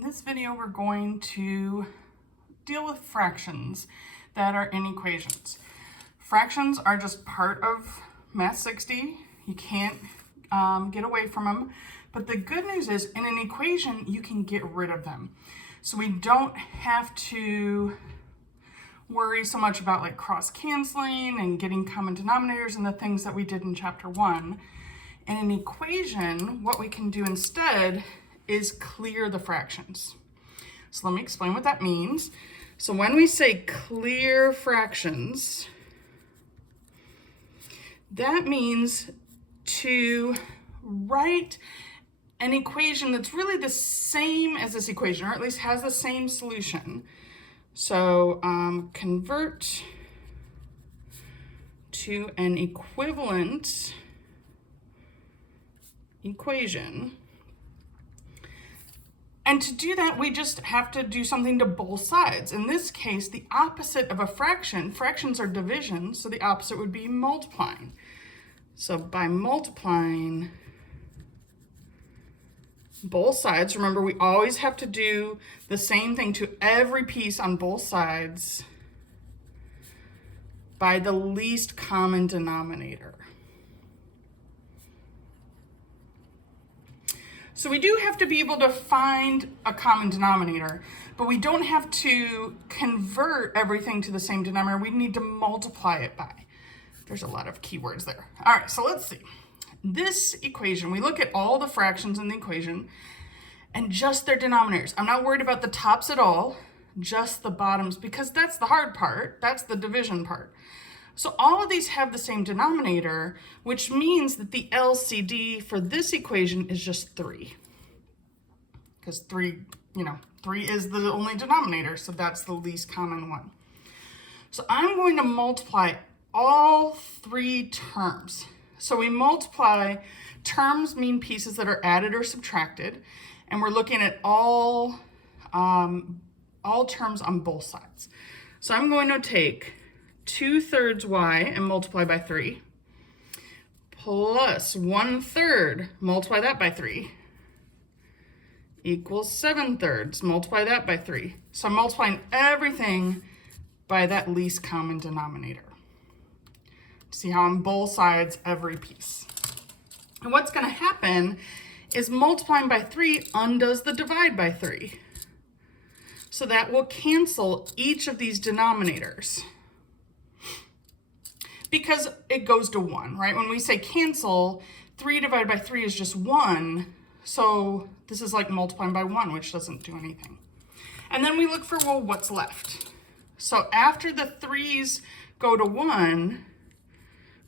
In this video, we're going to deal with fractions that are in equations. Fractions are just part of Math 60. You can't get away from them. But the good news is, in an equation, you can get rid of them. So we don't have to worry so much about like cross-canceling and getting common denominators and the things that we did in chapter 1. In an equation, what we can do instead is clear the fractions. So let me explain what that means. So when we say clear fractions, that means to write an equation that's really the same as this equation, or at least has the same solution. So convert to an equivalent equation. And to do that, we just have to do something to both sides. In this case, the opposite of a fraction, fractions are division, so the opposite would be multiplying. So by multiplying both sides, remember we always have to do the same thing to every piece on both sides by the least common denominator. So we do have to be able to find a common denominator, but we don't have to convert everything to the same denominator. We need to multiply it by. There's a lot of keywords there. All right, so let's see. This equation, we look at all the fractions in the equation and just their denominators. I'm not worried about the tops at all, just the bottoms, because that's the hard part. That's the division part. So all of these have the same denominator, which means that the LCD for this equation is just 3. Because 3 is the only denominator, so that's the least common one. So I'm going to multiply all 3 terms. So we multiply, terms mean pieces that are added or subtracted, and we're looking at all terms on both sides. So I'm going to take 2/3 y and multiply by 3, plus 1/3, multiply that by 3, equals 7/3, multiply that by 3. So I'm multiplying everything by that least common denominator. See how on both sides, every piece. And what's going to happen is multiplying by 3 undoes the divide by 3. So that will cancel each of these denominators, because it goes to 1, right? When we say cancel, 3 divided by 3 is just 1. So this is like multiplying by 1, which doesn't do anything. And then we look for, well, what's left? So after the 3's go to 1,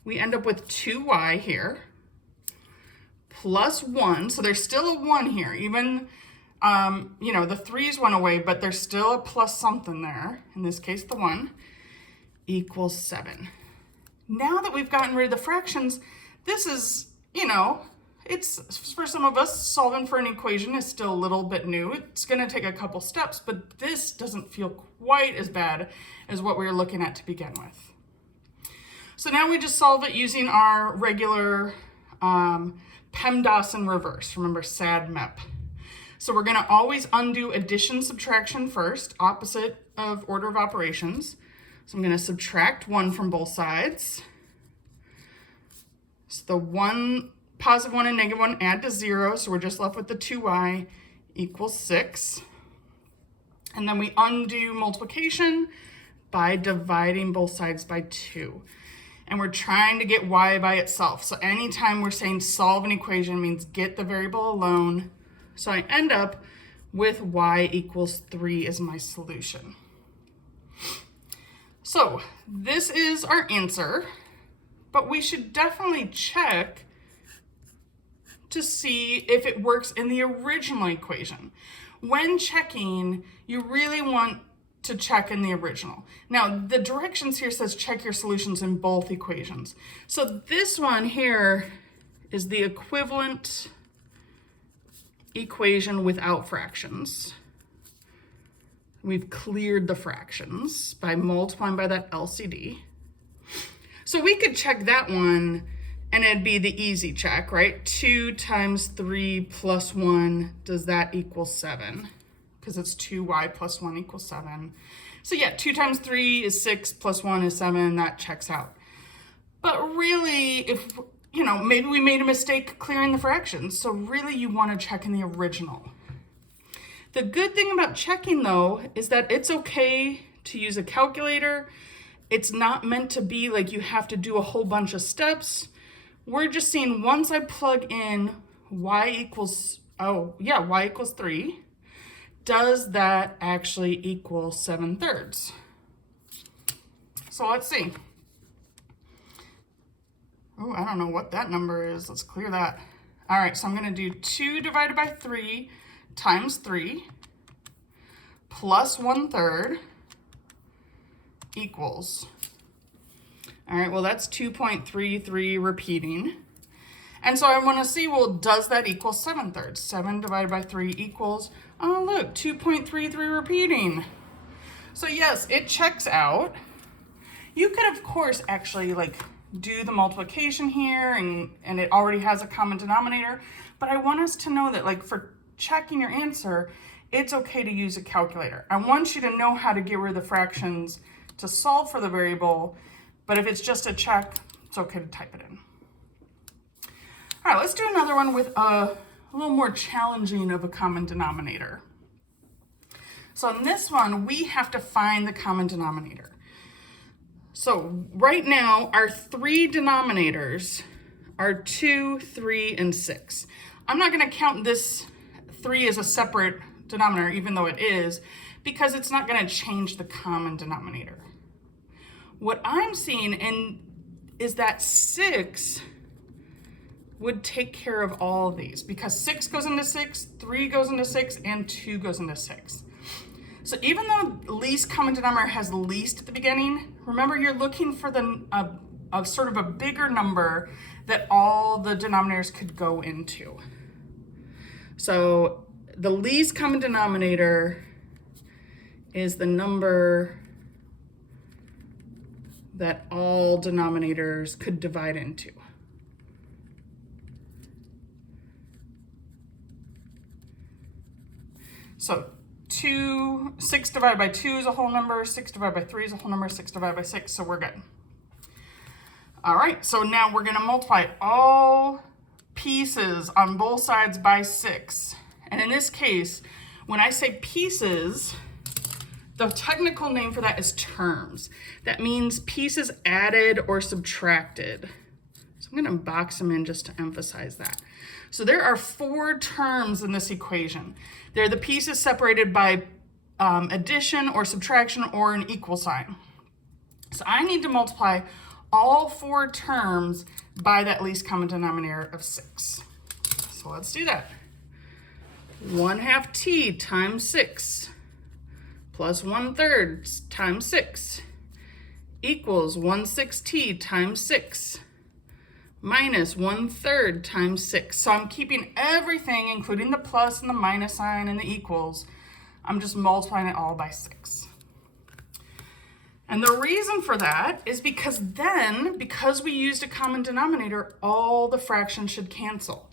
we end up with 2y here, plus 1. So there's still a 1 here. Even, the 3's went away, but there's still a plus something there. In this case, the 1, equals 7. Now that we've gotten rid of the fractions, this is, it's, for some of us, solving for an equation is still a little bit new. It's going to take a couple steps, but this doesn't feel quite as bad as what we were looking at to begin with. So now we just solve it using our regular PEMDAS in reverse. Remember, SAD/MEP. So we're going to always undo addition, subtraction first, opposite of order of operations. So I'm going to subtract 1 from both sides. So the 1, positive 1 and negative 1 add to 0, so we're just left with the 2y equals 6. And then we undo multiplication by dividing both sides by 2. And we're trying to get y by itself. So anytime we're saying solve an equation means get the variable alone. So I end up with y equals 3 as my solution. So this is our answer, but we should definitely check to see if it works in the original equation. When checking, you really want to check in the original. Now, the directions here says check your solutions in both equations. So this one here is the equivalent equation without fractions. We've cleared the fractions by multiplying by that LCD. So we could check that one and it'd be the easy check, right? 2 times 3 plus 1, does that equal 7? because it's 2y plus 1 equals 7. So yeah, 2 times 3 is 6 plus 1 is 7. That checks out. But really, if, you know, maybe we made a mistake clearing the fractions. So really you want to check in the original. The good thing about checking though is that it's okay to use a calculator. It's not meant to be like you have to do a whole bunch of steps. We're just seeing once I plug in y equals 3, does that actually equal 7/3? So let's see. Oh, I don't know what that number is. Let's clear that. All right, so I'm going to do 2 divided by 3 times 3 plus 1/3 equals. All right, well, that's 2.33 repeating. And so I want to see, well, does that equal 7/3? 7 divided by 3 equals, oh, look, 2.33 repeating. So yes, it checks out. You could, of course, actually like do the multiplication here and it already has a common denominator. But I want us to know that like for checking your answer, it's okay to use a calculator. I want you to know how to get rid of the fractions to solve for the variable. But if it's just a check, it's okay to type it in. All right, let's do another one with a little more challenging of a common denominator. So in this one, we have to find the common denominator. So right now, our 3 denominators are 2, 3, and 6. I'm not going to count this 3 as a separate denominator, even though it is, because it's not going to change the common denominator. What I'm seeing is that 6 would take care of all of these because 6 goes into 6, 3 goes into 6, and 2 goes into 6. So even though least common denominator has least at the beginning, remember you're looking for a sort of a bigger number that all the denominators could go into. So the least common denominator is the number that all denominators could divide into. So 6 divided by 2 is a whole number, 6 divided by 3 is a whole number, 6 divided by 6, so we're good. All right, so now we're gonna multiply all pieces on both sides by 6. And in this case, when I say pieces, the technical name for that is terms. That means pieces added or subtracted. So I'm gonna box them in just to emphasize that. So there are 4 terms in this equation. They're the pieces separated by addition or subtraction or an equal sign. So I need to multiply all 4 terms by that least common denominator of 6. So let's do that. 1/2 t times 6 plus 1/3 times 6 equals 1/6 t times 6 minus 1/3 times 6. So I'm keeping everything, including the plus and the minus sign and the equals. I'm just multiplying it all by 6. And the reason for that is because we used a common denominator, all the fractions should cancel.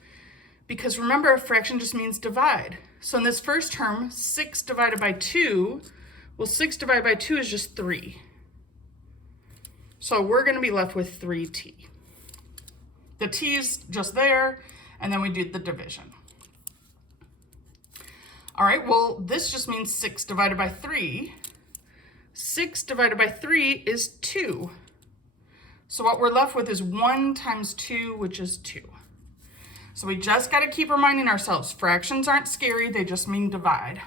Because remember, a fraction just means divide. So in this first term, 6 divided by 2, well, 6 divided by 2 is just 3. So we're going to be left with 3t. The t is just there, and then we do the division. All right, well, this just means 6 divided by 3. 6 divided by 3 is 2. So what we're left with is 1 times 2, which is 2. So we just got to keep reminding ourselves, fractions aren't scary, they just mean divide.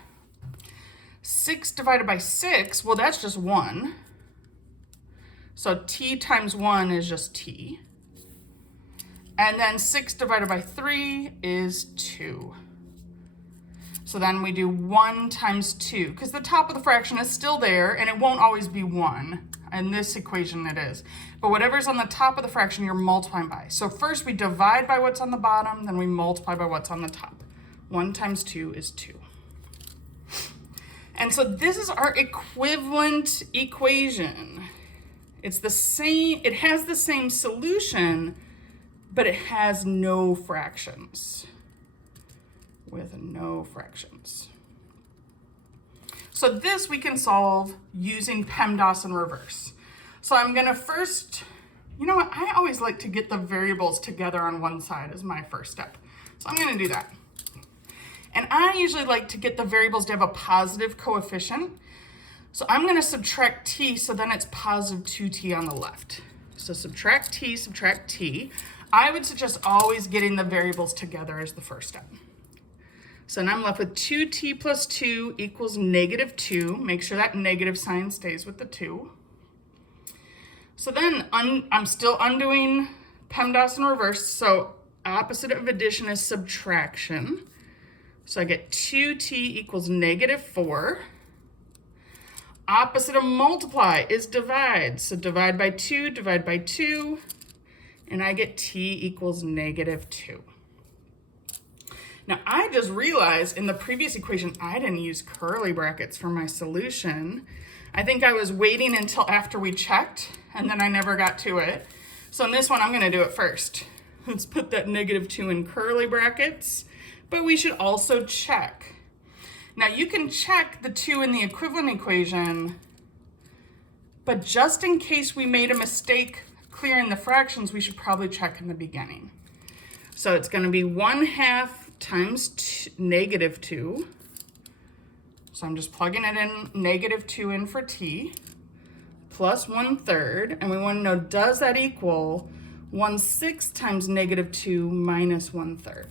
6 divided by 6, well, that's just 1. So t times 1 is just t. And then 6 divided by 3 is 2. So then we do 1 times 2, because the top of the fraction is still there, and it won't always be 1. In this equation it is. But whatever's on the top of the fraction, you're multiplying by. So first we divide by what's on the bottom, then we multiply by what's on the top. 1 times 2 is 2. And so this is our equivalent equation. It's the same, it has the same solution, but it has no fractions. With no fractions. So this we can solve using PEMDAS in reverse. So I'm gonna first, you know what, I always like to get the variables together on one side as my first step. So I'm gonna do that. And I usually like to get the variables to have a positive coefficient. So I'm gonna subtract t, so then it's positive 2t on the left. So subtract t. I would suggest always getting the variables together as the first step. So now I'm left with 2t plus 2 equals negative 2. Make sure that negative sign stays with the 2. So then I'm still undoing PEMDAS in reverse. So opposite of addition is subtraction. So I get 2t equals negative 4. Opposite of multiply is divide. So divide by 2, and I get t equals negative 2. Now I just realized in the previous equation, I didn't use curly brackets for my solution. I think I was waiting until after we checked, and then I never got to it. So in this one, I'm gonna do it first. Let's put that negative 2 in curly brackets, but we should also check. Now you can check the 2 in the equivalent equation, but just in case we made a mistake clearing the fractions, we should probably check in the beginning. So it's gonna be 1/2 times negative 2. So I'm just plugging it in, negative 2 in for t, plus 1/3. And we want to know, does that equal 1/6 times negative 2 minus 1/3?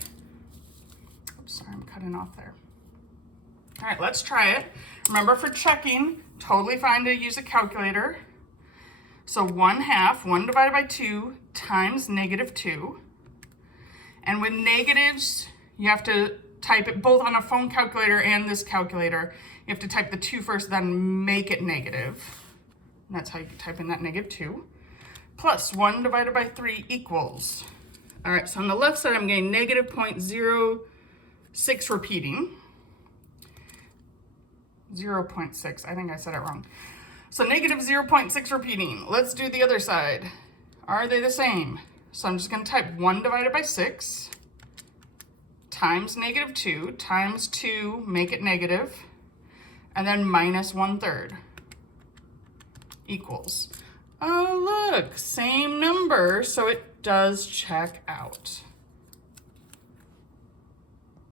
Oops, sorry, I'm cutting off there. All right, let's try it. Remember, for checking, totally fine to use a calculator. So 1/2, 1 divided by 2 times negative 2. And with negatives, you have to type it both on a phone calculator and this calculator. You have to type the 2 first, then make it negative. And that's how you type in that negative 2. Plus 1 divided by 3 equals. All right, so on the left side, I'm getting negative 0.06 repeating. 0.6, I think I said it wrong. So negative 0.6 repeating. Let's do the other side. Are they the same? So I'm just gonna type 1 divided by 6 times negative 2 times 2, make it negative, and then minus 1/3 equals. Oh, look, same number, so it does check out.